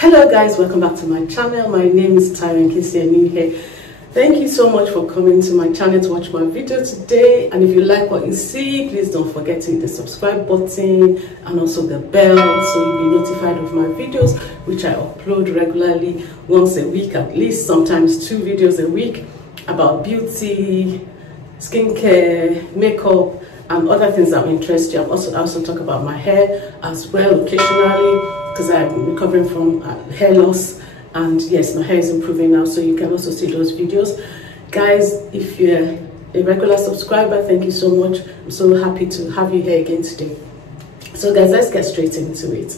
Hello guys, welcome back to my channel. My name is Tyra in case you're new here. Thank you so much for coming to my channel to watch my video today, and if you like what you see, please don't forget to hit the subscribe button and also the bell so you'll be notified of my videos, which I upload regularly once a week, at least sometimes 2 videos a week about beauty, skincare, makeup and other things that will interest you. I also talk about my hair as well occasionally, because I'm recovering from hair loss, and yes, my hair is improving now, so you can also see those videos. Guys, if you're a regular subscriber, thank you so much. I'm so happy to have you here again today. So guys, let's get straight into it.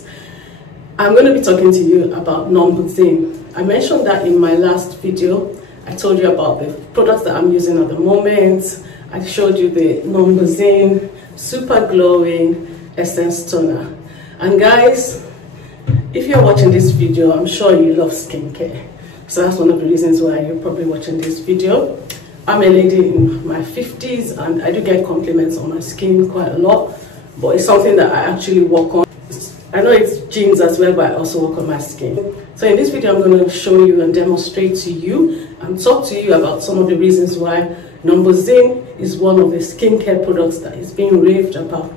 I'm going to be talking to you about Numuzin. I mentioned that in my last video. I told you about the products that I'm using at the moment. I showed you the Numuzin Super Glowing Essence Toner. And guys, if you're watching this video, I'm sure you love skincare. So that's one of the reasons why you're probably watching this video. I'm a lady in my 50s and I do get compliments on my skin quite a lot, but it's something that I actually work on. I know it's genes as well, but I also work on my skin. So in this video, I'm going to show you and demonstrate to you and talk to you about some of the reasons why Numuzin is one of the skincare products that is being raved about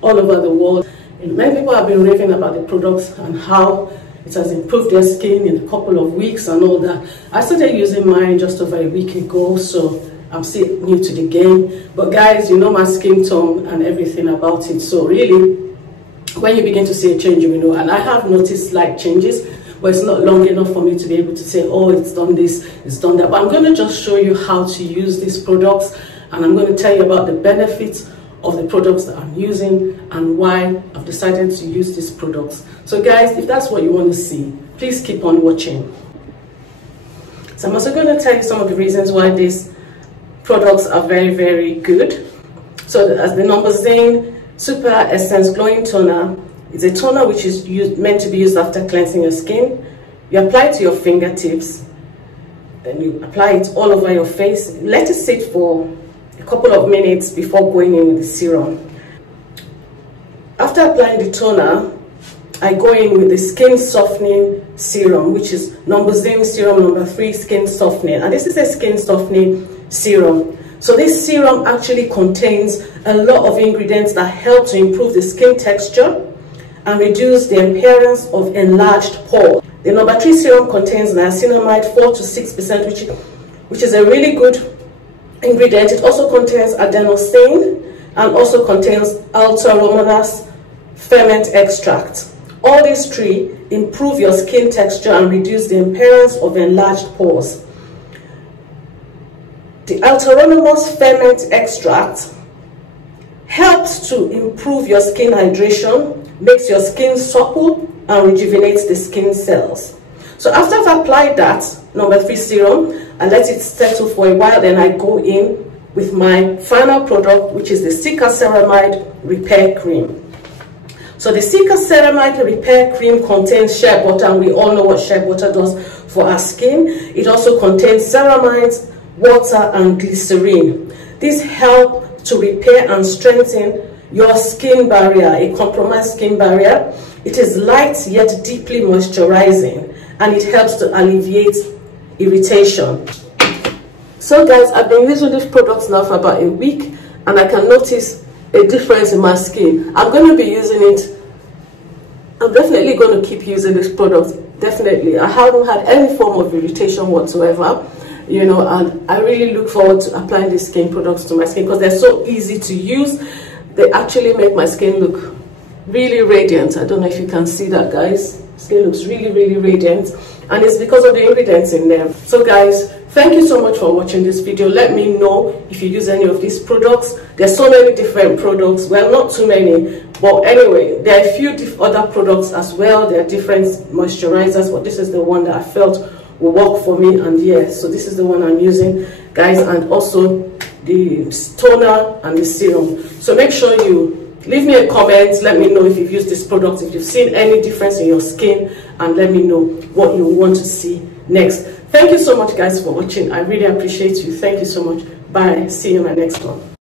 all over the world. Many people have been raving about the products and how it has improved their skin in a couple of weeks and all that. I started using mine just over a week ago, so I'm still new to the game. But guys, you know my skin tone and everything about it. So really, when you begin to see a change, you will know. And I have noticed slight changes, but it's not long enough for me to be able to say, oh, it's done this, it's done that. But I'm going to just show you how to use these products, and I'm going to tell you about the benefits of the products that I'm using and why I've decided to use these products. So guys, if that's what you want to see, please keep on watching. So I'm also going to tell you some of the reasons why these products are very, very good. So as the Numuzin Super Essence Glowing Toner is a toner which is meant to be used after cleansing your skin. You apply it to your fingertips, then you apply it all over your face. Let it sit for a couple of minutes before going in with the serum. After applying the toner, I go in with the skin softening serum, which is Numuzin Serum number 3 skin softening, and this is a skin softening serum. So this serum actually contains a lot of ingredients that help to improve the skin texture and reduce the appearance of enlarged pores. The number 3 serum contains niacinamide 4 to 6%, which is a really good ingredient. It also contains adenosine and also contains alta-aromatase ferment extract. All these 3 improve your skin texture and reduce the appearance of enlarged pores. The alta-aromatase ferment extract helps to improve your skin hydration, makes your skin supple and rejuvenates the skin cells. So after I've applied that number 3 serum, I let it settle for a while, then I go in with my final product, which is the Cica Ceramide Repair Cream. So the Cica Ceramide Repair Cream contains shea butter, and we all know what shea butter does for our skin. It also contains ceramides, water and glycerin. These help to repair and strengthen your skin barrier, a compromised skin barrier. It is light yet deeply moisturizing, and it helps to alleviate irritation. So guys, I've been using these products now for about a week, and I can notice a difference in my skin. I'm going to be using it. I'm definitely going to keep using this product. Definitely. I haven't had any form of irritation whatsoever, you know, and I really look forward to applying these skin products to my skin because they're so easy to use. They actually make my skin look really radiant. I don't know if you can see that, guys. Skin looks really, really radiant, and it's because of the ingredients in them. So guys, thank you so much for watching this video. Let me know if you use any of these products. There's so many different products. Well, not too many, but anyway, there are a few other products as well. There are different moisturizers, but this is the one that I felt will work for me, and yes, so this is the one I'm using, guys, and also the toner and the serum. So make sure you leave me a comment, let me know if you've used this product, if you've seen any difference in your skin, and let me know what you want to see next. Thank you so much guys for watching. I really appreciate you. Thank you so much. Bye. See you in my next one.